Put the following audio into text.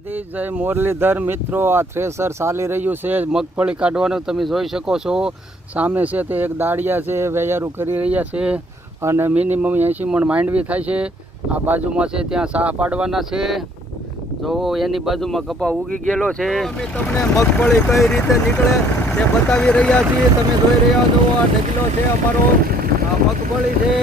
જય મુરલીધર મિત્રો, આ થ્રેસર ચાલી રહ્યું છે મગફળી કાઢવાનું તમે જોઈ શકો છો. સામે છે તે એક દાળિયા છે, વેયારું કરી રહ્યા છે અને મિનિમમ 80 મણ માંડવી થાય છે. આ બાજુમાં છે ત્યાં સાહ પાડવાના છે. જો એની બાજુમાં કપા ઉગી ગયેલો છે. અમે તમને મગફળી કઈ રીતે નીકળે તે બતાવી રહ્યા છીએ. તમે જોઈ રહ્યા છો આ ઢગલો છે અમારો, આ મગફળી છે.